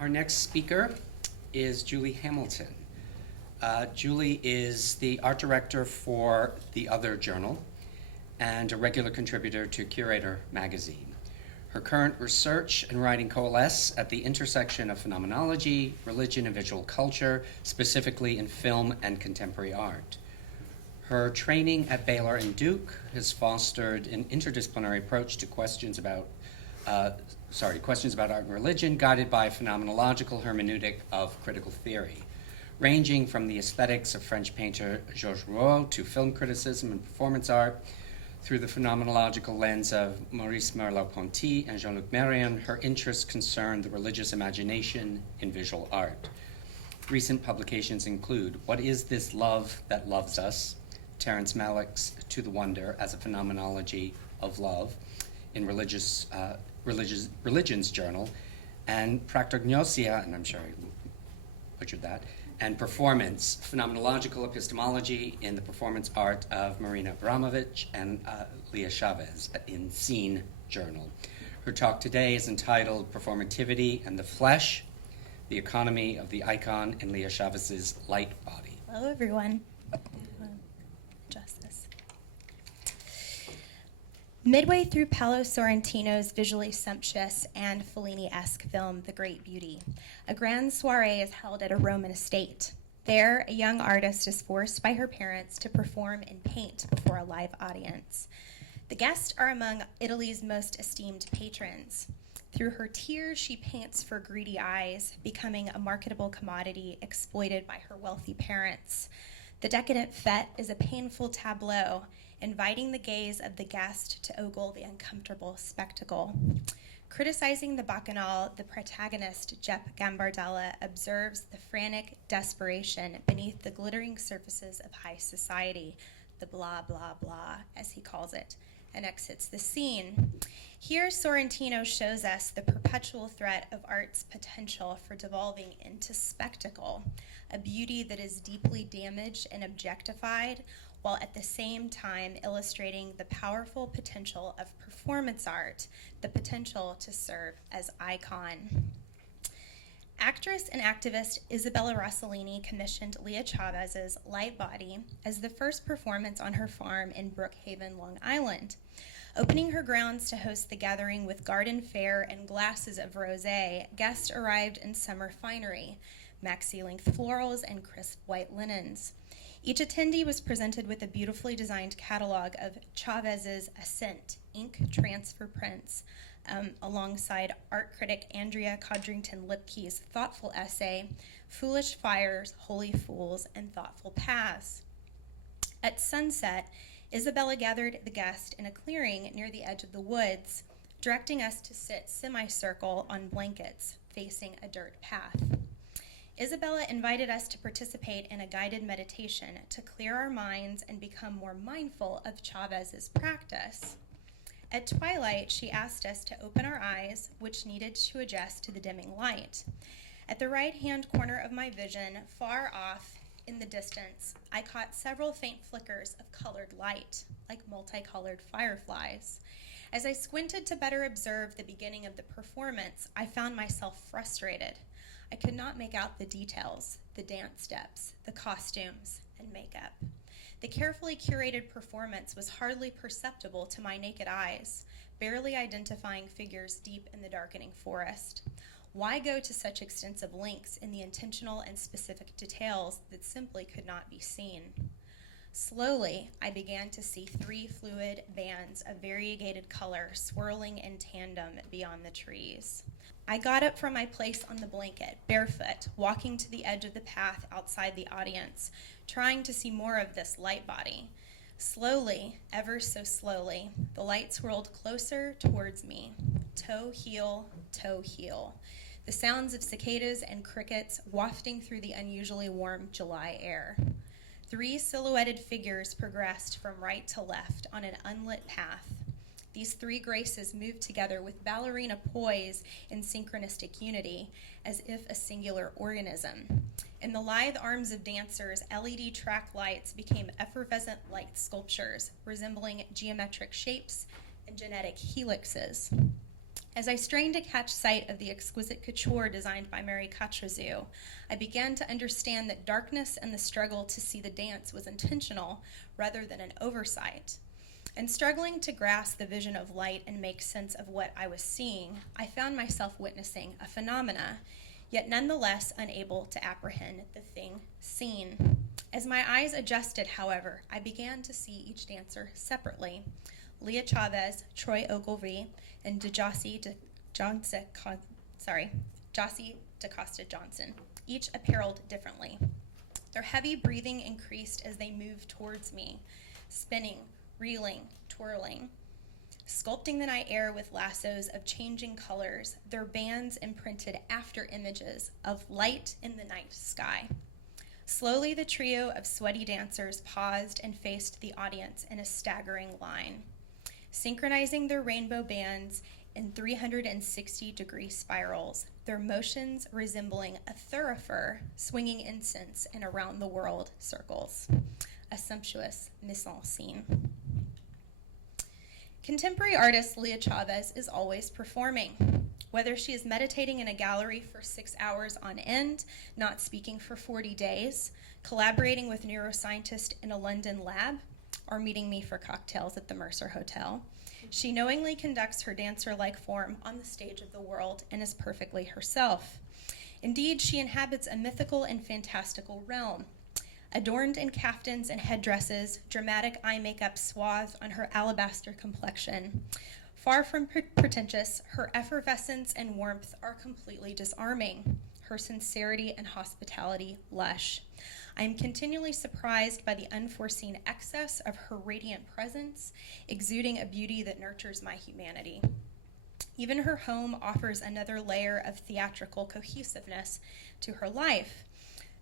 Our next speaker is Julie Hamilton. Julie is the art director for The Other Journal and a regular contributor to Curator magazine. Her current research and writing coalesce at the intersection of phenomenology, religion, and visual culture, specifically in film and contemporary art. Her training at Baylor and Duke has fostered an interdisciplinary approach to questions about art and religion, guided by a phenomenological hermeneutic of critical theory, ranging from the aesthetics of French painter Georges Rouault to film criticism and performance art. Through the phenomenological lens of Maurice Merleau-Ponty and Jean-Luc Marion, her interests concern the religious imagination in visual art. Recent publications include What is This Love That Loves Us? Terence Malick's To the Wonder as a Phenomenology of Love in Religions Journal, and Practognosia, and I'm sure I butchered that, and Performance, Phenomenological Epistemology in the Performance Art of Marina Abramovich and Leah Chavez in Scene Journal. Her talk today is entitled Performativity and the Flesh, the Economy of the Icon in Leah Chavez's Light Body. Hello, everyone. Justice. Midway through Paolo Sorrentino's visually sumptuous and Fellini-esque film, The Great Beauty, a grand soiree is held at a Roman estate. There, a young artist is forced by her parents to perform in paint before a live audience. The guests are among Italy's most esteemed patrons. Through her tears, she paints for greedy eyes, becoming a marketable commodity exploited by her wealthy parents. The decadent fete is a painful tableau, inviting the gaze of the guest to ogle the uncomfortable spectacle. Criticizing the Bacchanal, the protagonist, Jep Gambardella, observes the frantic desperation beneath the glittering surfaces of high society, the blah, blah, blah, as he calls it, and exits the scene. Here, Sorrentino shows us the perpetual threat of art's potential for devolving into spectacle, a beauty that is deeply damaged and objectified, while at the same time illustrating the powerful potential of performance art, the potential to serve as icon. Actress and activist Isabella Rossellini commissioned Leah Chavez's Light Body as the first performance on her farm in Brookhaven, Long Island. Opening her grounds to host the gathering with garden fare and glasses of rosé, guests arrived in summer finery, maxi-length florals and crisp white linens. Each attendee was presented with a beautifully designed catalog of Chavez's Ascent ink transfer prints, alongside art critic Andrea Codrington-Lipke's thoughtful essay, Foolish Fires, Holy Fools, and Thoughtful Paths. At sunset, Isabella gathered the guests in a clearing near the edge of the woods, directing us to sit semicircle on blankets facing a dirt path. Isabella invited us to participate in a guided meditation to clear our minds and become more mindful of Chavez's practice. At twilight, she asked us to open our eyes, which needed to adjust to the dimming light. At the right-hand corner of my vision, far off in the distance, I caught several faint flickers of colored light, like multicolored fireflies. As I squinted to better observe the beginning of the performance, I found myself frustrated. I could not make out the details, the dance steps, the costumes, and makeup. The carefully curated performance was hardly perceptible to my naked eyes, barely identifying figures deep in the darkening forest. Why go to such extensive lengths in the intentional and specific details that simply could not be seen? Slowly, I began to see three fluid bands of variegated color swirling in tandem beyond the trees. I got up from my place on the blanket, barefoot, walking to the edge of the path outside the audience, trying to see more of this light body. Slowly, ever so slowly, the light swirled closer towards me. Toe, heel, the sounds of cicadas and crickets wafting through the unusually warm July air. Three silhouetted figures progressed from right to left on an unlit path. These three graces moved together with ballerina poise in synchronistic unity, as if a singular organism. In the lithe arms of dancers, LED track lights became effervescent light sculptures, resembling geometric shapes and genetic helixes. As I strained to catch sight of the exquisite couture designed by Mary Katrazou, I began to understand that darkness and the struggle to see the dance was intentional rather than an oversight. And struggling to grasp the vision of light and make sense of what I was seeing, I found myself witnessing a phenomena, yet nonetheless unable to apprehend the thing seen. As my eyes adjusted, however, I began to see each dancer separately. Leah Chavez, Troy Ogilvie, and Jossie DaCosta Johnson, each appareled differently. Their heavy breathing increased as they moved towards me, spinning, reeling, twirling, sculpting the night air with lassos of changing colors, their bands imprinted after images of light in the night sky. Slowly, the trio of sweaty dancers paused and faced the audience in a staggering line, synchronizing their rainbow bands in 360-degree spirals, their motions resembling a thurifer swinging incense in around-the-world circles. A sumptuous mise-en-scene. Contemporary artist Leah Chavez is always performing. Whether she is meditating in a gallery for 6 hours on end, not speaking for 40 days, collaborating with neuroscientists in a London lab, or meeting me for cocktails at the Mercer Hotel, she knowingly conducts her dancer-like form on the stage of the world and is perfectly herself. Indeed, she inhabits a mythical and fantastical realm. Adorned in caftans and headdresses, dramatic eye makeup swathed on her alabaster complexion. Far from pretentious, her effervescence and warmth are completely disarming, her sincerity and hospitality lush. I am continually surprised by the unforeseen excess of her radiant presence, exuding a beauty that nurtures my humanity. Even her home offers another layer of theatrical cohesiveness to her life.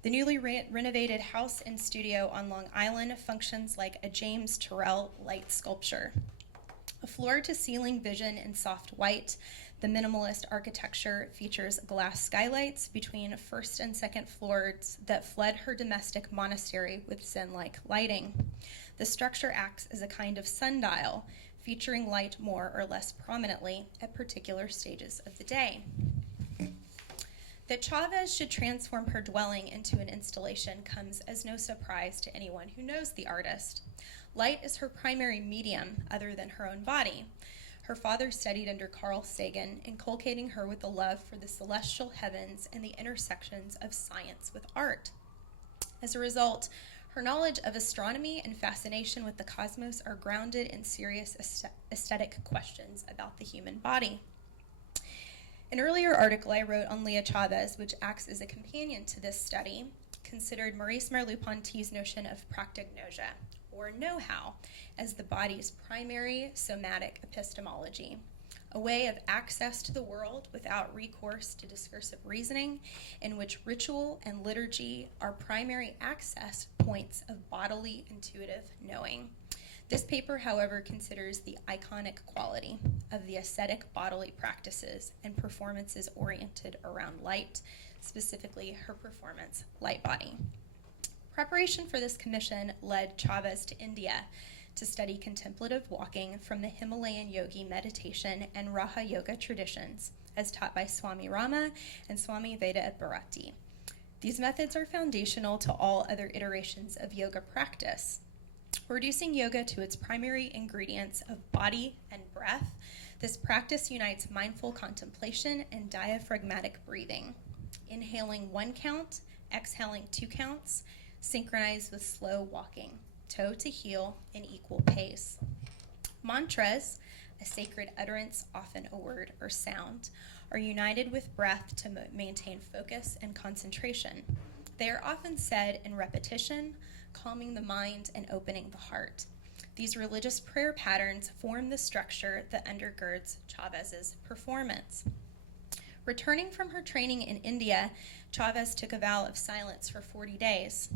The newly renovated house and studio on Long Island functions like a James Turrell light sculpture. A floor-to-ceiling vision in soft white, the minimalist architecture features glass skylights between first and second floors that flood her domestic monastery with Zen-like lighting. The structure acts as a kind of sundial, featuring light more or less prominently at particular stages of the day. That Chavez should transform her dwelling into an installation comes as no surprise to anyone who knows the artist. Light is her primary medium other than her own body. Her father studied under Carl Sagan, inculcating her with a love for the celestial heavens and the intersections of science with art. As a result, her knowledge of astronomy and fascination with the cosmos are grounded in serious aesthetic questions about the human body. An earlier article I wrote on Leah Chavez, which acts as a companion to this study, considered Maurice Merleau-Ponty's notion of practignosia, or know-how, as the body's primary somatic epistemology, a way of access to the world without recourse to discursive reasoning, in which ritual and liturgy are primary access points of bodily intuitive knowing. This paper, however, considers the iconic quality of the ascetic bodily practices and performances oriented around light, specifically her performance, Light Body. Preparation for this commission led Chavez to India to study contemplative walking from the Himalayan yogi meditation and Raha Yoga traditions, as taught by Swami Rama and Swami Veda Bharati. These methods are foundational to all other iterations of yoga practice. Reducing yoga to its primary ingredients of body and breath, this practice unites mindful contemplation and diaphragmatic breathing, inhaling 1 count, exhaling 2 counts, synchronized with slow walking, toe to heel in equal pace. Mantras, a sacred utterance, often a word or sound, are united with breath to maintain focus and concentration. They are often said in repetition, calming the mind and opening the heart. These religious prayer patterns form the structure that undergirds Chavez's performance. Returning from her training in India, Chavez took a vow of silence for 40 days.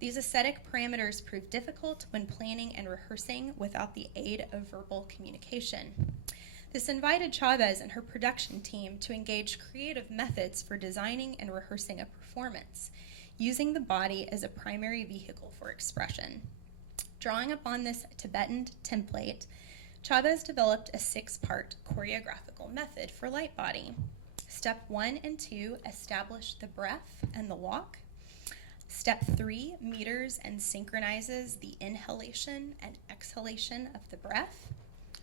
These ascetic parameters proved difficult when planning and rehearsing without the aid of verbal communication. This invited Chavez and her production team to engage creative methods for designing and rehearsing a performance, using the body as a primary vehicle for expression. Drawing upon this Tibetan template, Chavez developed a 6-part choreographical method for light body. Step 1 and 2 establish the breath and the walk. Step 3 meters and synchronizes the inhalation and exhalation of the breath.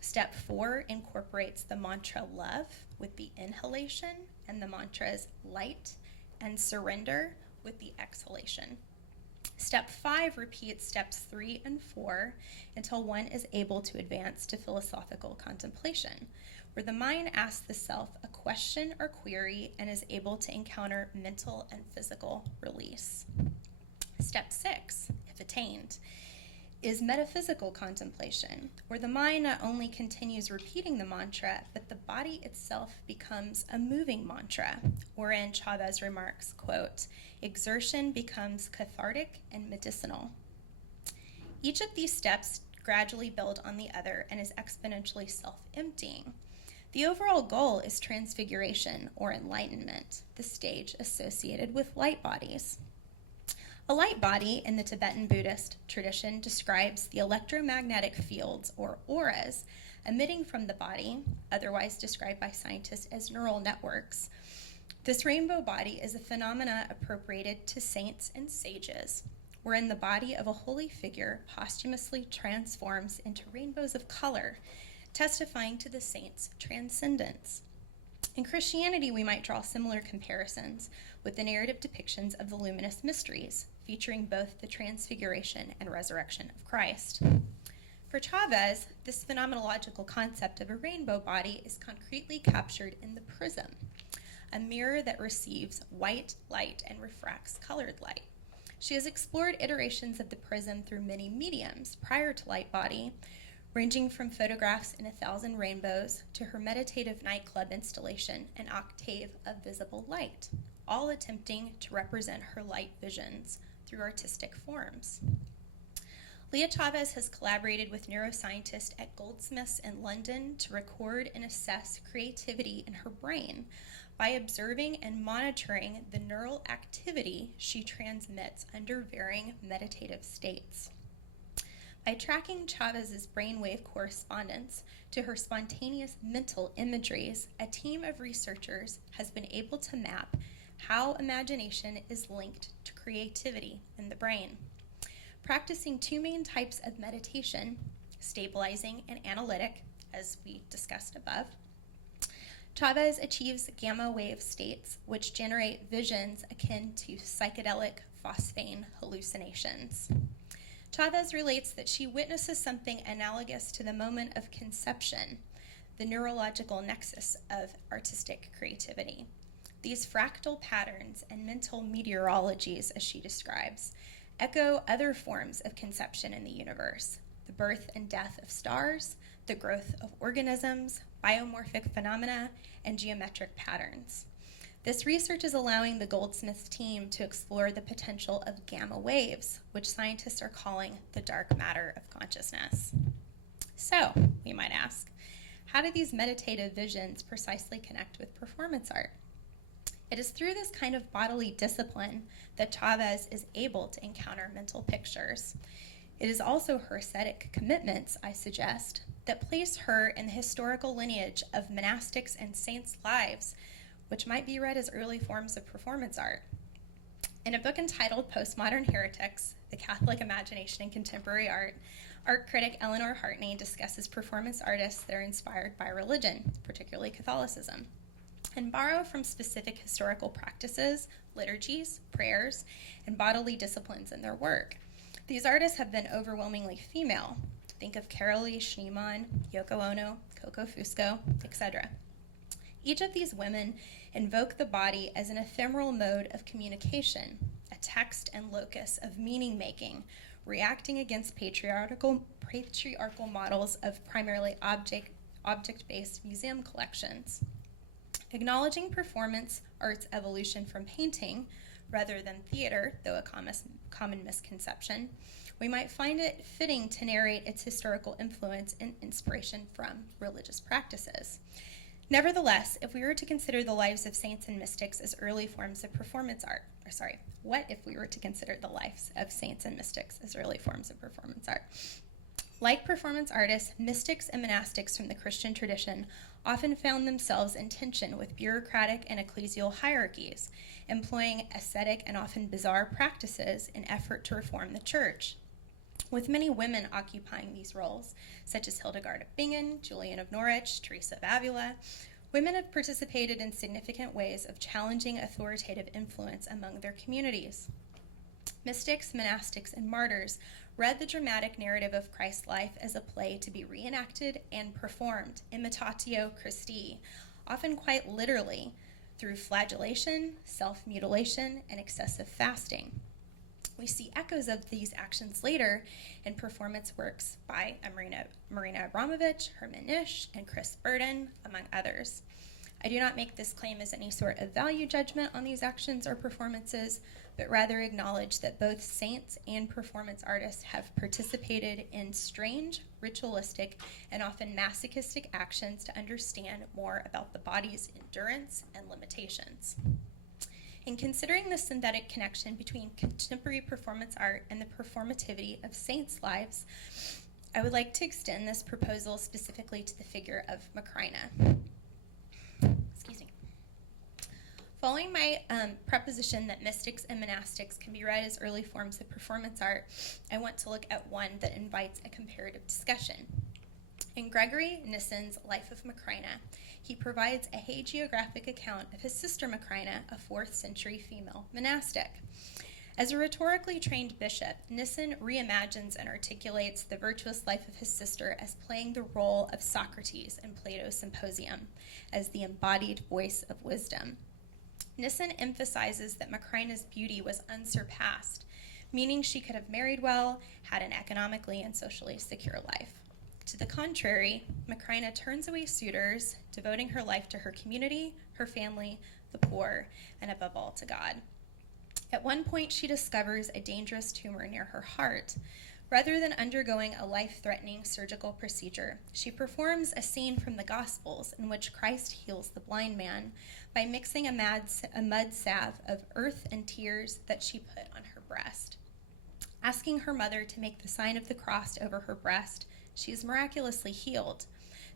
Step 4 incorporates the mantra love with the inhalation and the mantras light and surrender with the exhalation. Step 5 repeats steps 3 and 4 until one is able to advance to philosophical contemplation, where the mind asks the self a question or query and is able to encounter mental and physical release. Step 6, if attained, is metaphysical contemplation, where the mind not only continues repeating the mantra, but the body itself becomes a moving mantra, wherein Chavez remarks, quote, exertion becomes cathartic and medicinal. Each of these steps gradually build on the other and is exponentially self-emptying. The overall goal is transfiguration or enlightenment, the stage associated with light bodies. A light body in the Tibetan Buddhist tradition describes the electromagnetic fields, or auras, emitting from the body, otherwise described by scientists as neural networks. This rainbow body is a phenomena appropriated to saints and sages, wherein the body of a holy figure posthumously transforms into rainbows of color, testifying to the saint's transcendence. In Christianity, we might draw similar comparisons with the narrative depictions of the luminous mysteries, featuring both the transfiguration and resurrection of Christ. For Chavez, this phenomenological concept of a rainbow body is concretely captured in the prism, a mirror that receives white light and refracts colored light. She has explored iterations of the prism through many mediums prior to light body, ranging from photographs in 1,000 rainbows to her meditative nightclub installation, An Octave of Visible Light, all attempting to represent her light visions through artistic forms. Leah Chavez has collaborated with neuroscientists at Goldsmiths in London to record and assess creativity in her brain by observing and monitoring the neural activity she transmits under varying meditative states. By tracking Chavez's brainwave correspondence to her spontaneous mental imageries, a team of researchers has been able to map how imagination is linked to creativity in the brain. Practicing 2 main types of meditation, stabilizing and analytic, as we discussed above, Chavez achieves gamma wave states which generate visions akin to psychedelic phosphane hallucinations. Chavez relates that she witnesses something analogous to the moment of conception, the neurological nexus of artistic creativity. These fractal patterns and mental meteorologies, as she describes, echo other forms of conception in the universe, the birth and death of stars, the growth of organisms, biomorphic phenomena, and geometric patterns. This research is allowing the Goldsmiths team to explore the potential of gamma waves, which scientists are calling the dark matter of consciousness. So, we might ask, how do these meditative visions precisely connect with performance art? It is through this kind of bodily discipline that Chavez is able to encounter mental pictures. It is also her ascetic commitments, I suggest, that place her in the historical lineage of monastics and saints' lives, which might be read as early forms of performance art. In a book entitled Postmodern Heretics, The Catholic Imagination in Contemporary art critic Eleanor Hartney discusses performance artists that are inspired by religion, particularly Catholicism, and borrow from specific historical practices, liturgies, prayers, and bodily disciplines in their work. These artists have been overwhelmingly female. Think of Carolee Schneemann, Yoko Ono, Coco Fusco, etc. Each of these women invoke the body as an ephemeral mode of communication, a text and locus of meaning-making, reacting against patriarchal models of primarily object-based museum collections. Acknowledging performance art's evolution from painting rather than theater, though a common misconception, we might find it fitting to narrate its historical influence and inspiration from religious practices. Nevertheless, if we were to consider the lives of saints and mystics as early forms of performance art, what if we were to consider the lives of saints and mystics as early forms of performance art? Like performance artists, mystics and monastics from the Christian tradition often found themselves in tension with bureaucratic and ecclesial hierarchies, employing ascetic and often bizarre practices in effort to reform the church. With many women occupying these roles, such as Hildegard of Bingen, Julian of Norwich, Teresa of Avila, women have participated in significant ways of challenging authoritative influence among their communities. Mystics, monastics, and martyrs read the dramatic narrative of Christ's life as a play to be reenacted and performed, imitatio Christi, often quite literally, through flagellation, self-mutilation, and excessive fasting. We see echoes of these actions later in performance works by Marina Abramovich, Herman Nish, and Chris Burden, among others. I do not make this claim as any sort of value judgment on these actions or performances, but rather acknowledge that both saints and performance artists have participated in strange, ritualistic, and often masochistic actions to understand more about the body's endurance and limitations. In considering the synthetic connection between contemporary performance art and the performativity of saints' lives, I would like to extend this proposal specifically to the figure of Macrina. Excuse me. Following my proposition that mystics and monastics can be read as early forms of performance art, I want to look at one that invites a comparative discussion. In Gregory Nissen's Life of Macrina, he provides a hagiographic account of his sister Macrina, a 4th century female monastic. As a rhetorically trained bishop, Nissen reimagines and articulates the virtuous life of his sister as playing the role of Socrates in Plato's Symposium, as the embodied voice of wisdom. Nissen emphasizes that Macrina's beauty was unsurpassed, meaning she could have married well, had an economically and socially secure life. To the contrary, Macrina turns away suitors, devoting her life to her community, her family, the poor, and above all to God. At one point, she discovers a dangerous tumor near her heart. Rather than undergoing a life-threatening surgical procedure, she performs a scene from the Gospels in which Christ heals the blind man by mixing a mud salve of earth and tears that she put on her breast. Asking her mother to make the sign of the cross over her breast, she is miraculously healed.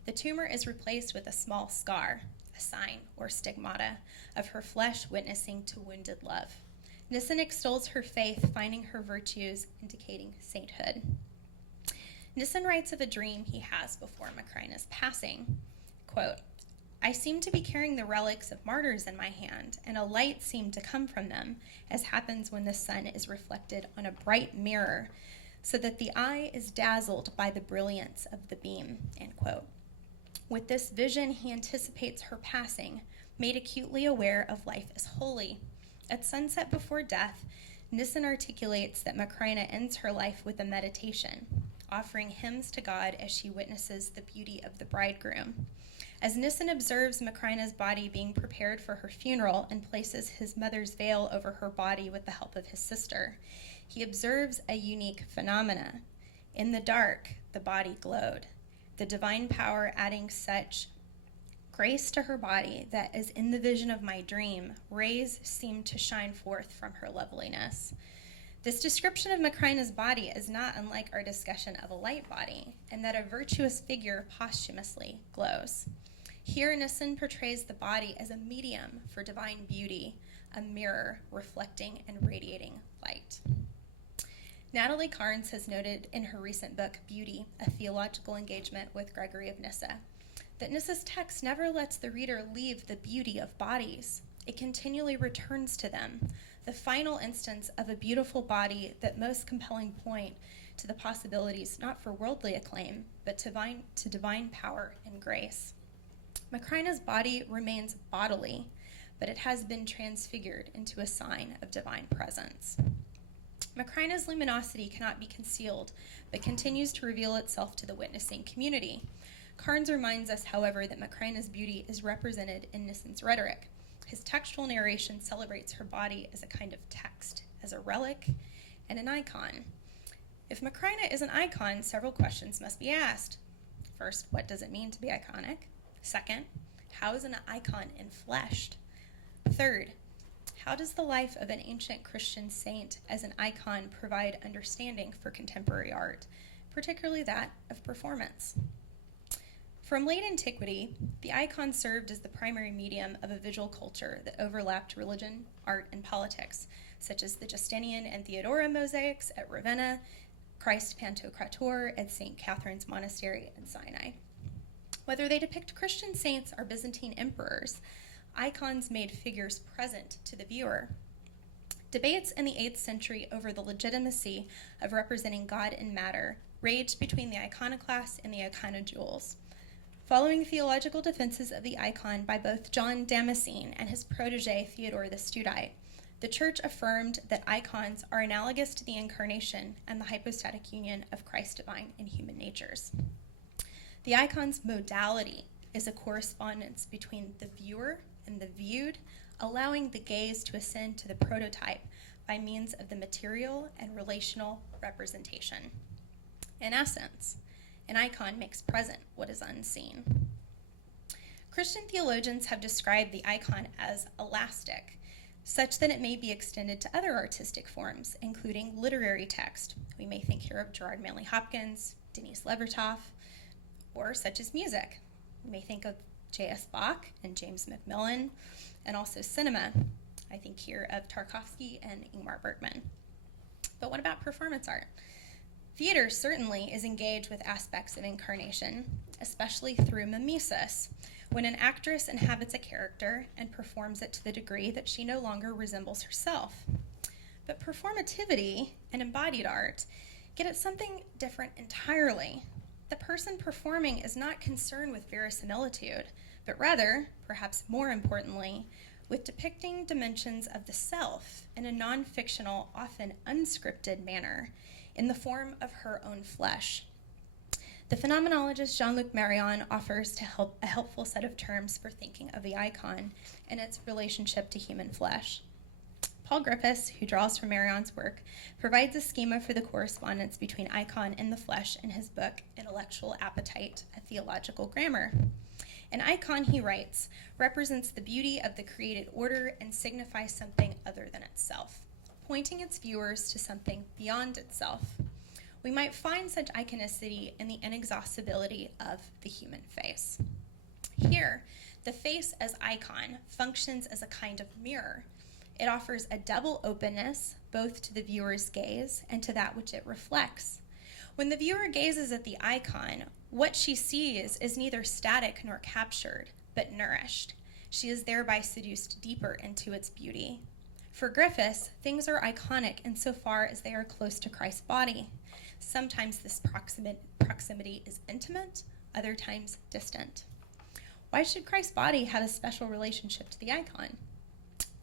The tumor is replaced with a small scar, a sign or stigmata of her flesh witnessing to wounded love. Nissen extols her faith, finding her virtues indicating sainthood. Nissen writes of a dream he has before Macrina's passing. Quote, I seemed to be carrying the relics of martyrs in my hand, and a light seemed to come from them, as happens when the sun is reflected on a bright mirror, so that the eye is dazzled by the brilliance of the beam, end quote. With this vision, he anticipates her passing, made acutely aware of life as holy. At sunset before death, Nissen articulates that Macrina ends her life with a meditation, offering hymns to God as she witnesses the beauty of the bridegroom. As Nissen observes Macrina's body being prepared for her funeral and places his mother's veil over her body with the help of his sister, he observes a unique phenomena. In the dark, the body glowed, the divine power adding such grace to her body that, as in the vision of my dream, rays seemed to shine forth from her loveliness. This description of Macrina's body is not unlike our discussion of a light body, and that a virtuous figure posthumously glows. Here, Nissen portrays the body as a medium for divine beauty, a mirror reflecting and radiating light. Natalie Carnes has noted in her recent book, Beauty, A Theological Engagement with Gregory of Nyssa, that Nyssa's text never lets the reader leave the beauty of bodies. It continually returns to them, the final instance of a beautiful body that most compelling point to the possibilities not for worldly acclaim, but to divine power and grace. Macrina's body remains bodily, but it has been transfigured into a sign of divine presence. Macrina's luminosity cannot be concealed, but continues to reveal itself to the witnessing community. Carnes reminds us, however, that Macrina's beauty is represented in Nissen's rhetoric. His textual narration celebrates her body as a kind of text, as a relic and an icon. If Macrina is an icon, several questions must be asked. First, what does it mean to be iconic? Second, how is an icon enfleshed? Third, how does the life of an ancient Christian saint as an icon provide understanding for contemporary art? particularly that of performance. From late antiquity, the icon served as the primary medium of a visual culture that overlapped religion, art, and politics, such as the Justinian and Theodora mosaics at Ravenna, Christ Pantocrator at St. Catherine's Monastery in Sinai. Whether they depict Christian saints or Byzantine emperors, icons made figures present to the viewer. Debates in the 8th century over the legitimacy of representing God in matter raged between the iconoclasts and the iconodules. Following theological defenses of the icon by both John Damascene and his protege Theodore the Studite, the Church affirmed that icons are analogous to the incarnation and the hypostatic union of Christ's divine and human natures. The icon's modality is a correspondence between the viewer and the viewed, allowing the gaze to ascend to the prototype by means of the material and relational representation. In essence, an icon makes present what is unseen. Christian theologians have described the icon as elastic, such that it may be extended to other artistic forms, including literary text. We may think here of Gerard Manley Hopkins, Denise Levertov, or such as music. We may think of J.S. Bach and James Macmillan, and also cinema. I think here of Tarkovsky and Ingmar Bergman. But what about performance art? Theater certainly is engaged with aspects of incarnation, especially through mimesis, when an actress inhabits a character and performs it to the degree that she no longer resembles herself. But performativity and embodied art get at something different entirely. The person performing is not concerned with verisimilitude, but rather, perhaps more importantly, with depicting dimensions of the self in a non-fictional, often unscripted manner, in the form of her own flesh. The phenomenologist Jean-Luc Marion offers a helpful set of terms for thinking of the icon and its relationship to human flesh. Paul Griffiths, who draws from Marion's work, provides a schema for the correspondence between icon and the flesh in his book, Intellectual Appetite, a Theological Grammar. An icon, he writes, represents the beauty of the created order and signifies something other than itself, pointing its viewers to something beyond itself. We might find such iconicity in the inexhaustibility of the human face. Here, the face as icon functions as a kind of mirror. It offers a double openness, both to the viewer's gaze and to that which it reflects. When the viewer gazes at the icon, what she sees is neither static nor captured, but nourished. She is thereby seduced deeper into its beauty. For Griffiths, things are iconic insofar as they are close to Christ's body. Sometimes this proximity is intimate, other times distant. Why should Christ's body have a special relationship to the icon?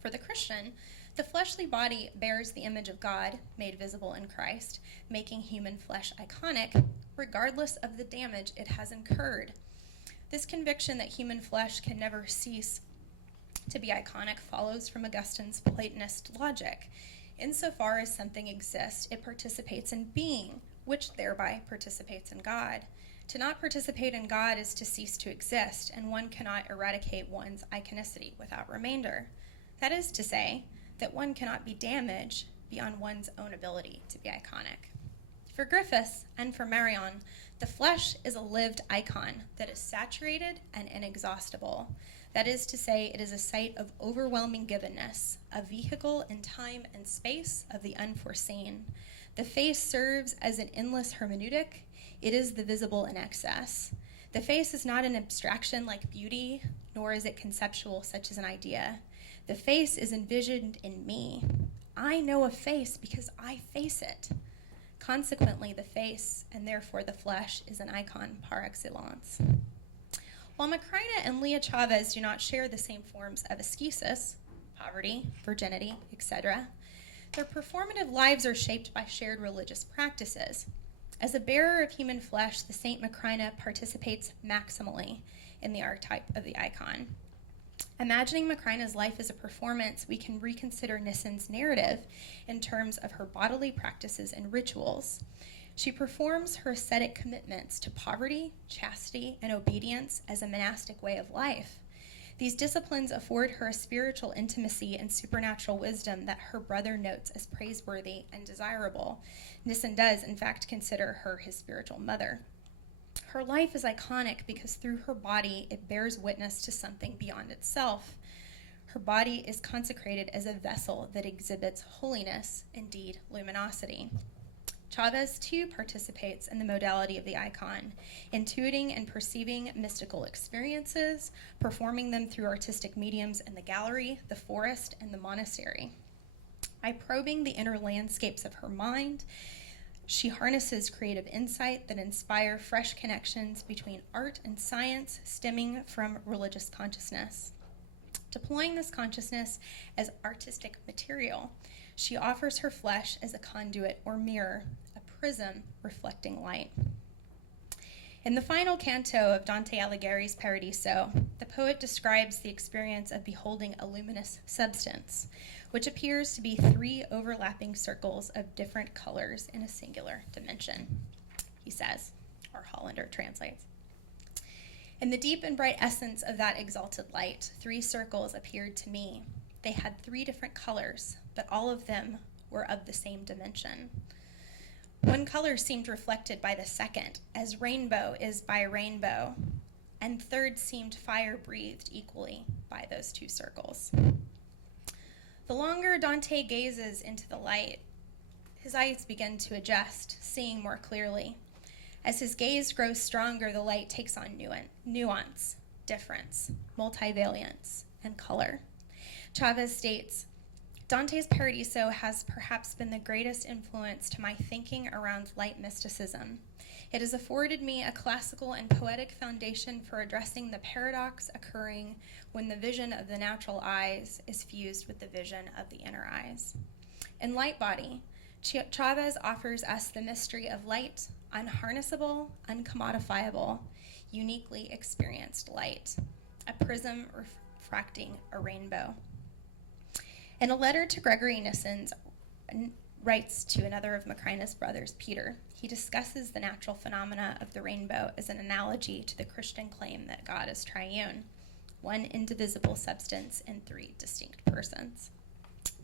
For the Christian, the fleshly body bears the image of God made visible in Christ, making human flesh iconic, regardless of the damage it has incurred. This conviction that human flesh can never cease to be iconic follows from Augustine's Platonist logic. Insofar as something exists, it participates in being, which thereby participates in God. To not participate in God is to cease to exist, and one cannot eradicate one's iconicity without remainder. That is to say, that one cannot be damaged beyond one's own ability to be iconic. For Griffiths and for Marion, the flesh is a lived icon that is saturated and inexhaustible. That is to say, it is a site of overwhelming givenness, a vehicle in time and space of the unforeseen. The face serves as an endless hermeneutic. It is the visible in excess. The face is not an abstraction like beauty, nor is it conceptual such as an idea. The face is envisioned in me. I know a face because I face it. Consequently, the face, and therefore the flesh, is an icon par excellence. While Macrina and Leah Chavez do not share the same forms of ascesis, poverty, virginity, etc., their performative lives are shaped by shared religious practices. As a bearer of human flesh, the Saint Macrina participates maximally in the archetype of the icon. Imagining Macrina's life as a performance, we can reconsider Nissen's narrative in terms of her bodily practices and rituals. She performs her ascetic commitments to poverty, chastity, and obedience as a monastic way of life. These disciplines afford her a spiritual intimacy and supernatural wisdom that her brother notes as praiseworthy and desirable. Nissen does, in fact, consider her his spiritual mother. Her life is iconic because through her body, it bears witness to something beyond itself. Her body is consecrated as a vessel that exhibits holiness, indeed luminosity. Chavez, too, participates in the modality of the icon, intuiting and perceiving mystical experiences, performing them through artistic mediums in the gallery, the forest, and the monastery. By probing the inner landscapes of her mind, she harnesses creative insight that inspire fresh connections between art and science stemming from religious consciousness. Deploying this consciousness as artistic material, she offers her flesh as a conduit or mirror, a prism reflecting light. In the final canto of Dante Alighieri's Paradiso, the poet describes the experience of beholding a luminous substance, which appears to be 3 overlapping circles of different colors in a singular dimension. He says, or Hollander translates, "In the deep and bright essence of that exalted light, 3 circles appeared to me. They had 3 different colors, but all of them were of the same dimension. One color seemed reflected by the second, as rainbow is by rainbow, and third seemed fire-breathed equally by those 2 circles." The longer Dante gazes into the light, his eyes begin to adjust, seeing more clearly. As his gaze grows stronger, the light takes on nuance, difference, multivariance, and color. Chavez states, "Dante's Paradiso has perhaps been the greatest influence to my thinking around light mysticism. It has afforded me a classical and poetic foundation for addressing the paradox occurring when the vision of the natural eyes is fused with the vision of the inner eyes. In Light Body, Chavez offers us the mystery of light, unharnessable, uncommodifiable, uniquely experienced light, a prism refracting a rainbow." In a letter to Gregory Nissen, writes to another of Macrina's brothers, Peter, he discusses the natural phenomena of the rainbow as an analogy to the Christian claim that God is triune, one indivisible substance in 3 distinct persons.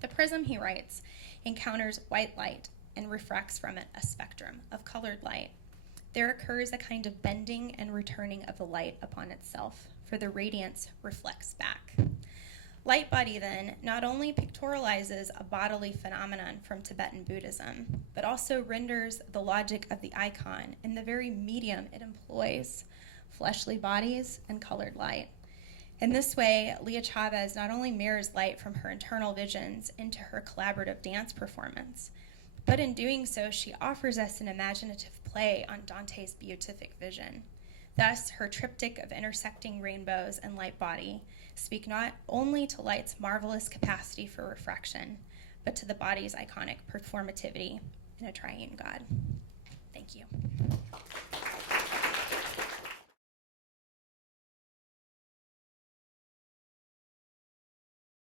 The prism, he writes, encounters white light and refracts from it a spectrum of colored light. There occurs a kind of bending and returning of the light upon itself, for the radiance reflects back. Light Body, then, not only pictorializes a bodily phenomenon from Tibetan Buddhism, but also renders the logic of the icon in the very medium it employs, fleshly bodies and colored light. In this way, Leah Chavez not only mirrors light from her internal visions into her collaborative dance performance, but in doing so, she offers us an imaginative play on Dante's beatific vision. Thus, her triptych of intersecting rainbows and Light Body speak not only to light's marvelous capacity for refraction, but to the body's iconic performativity in a triune God. Thank you.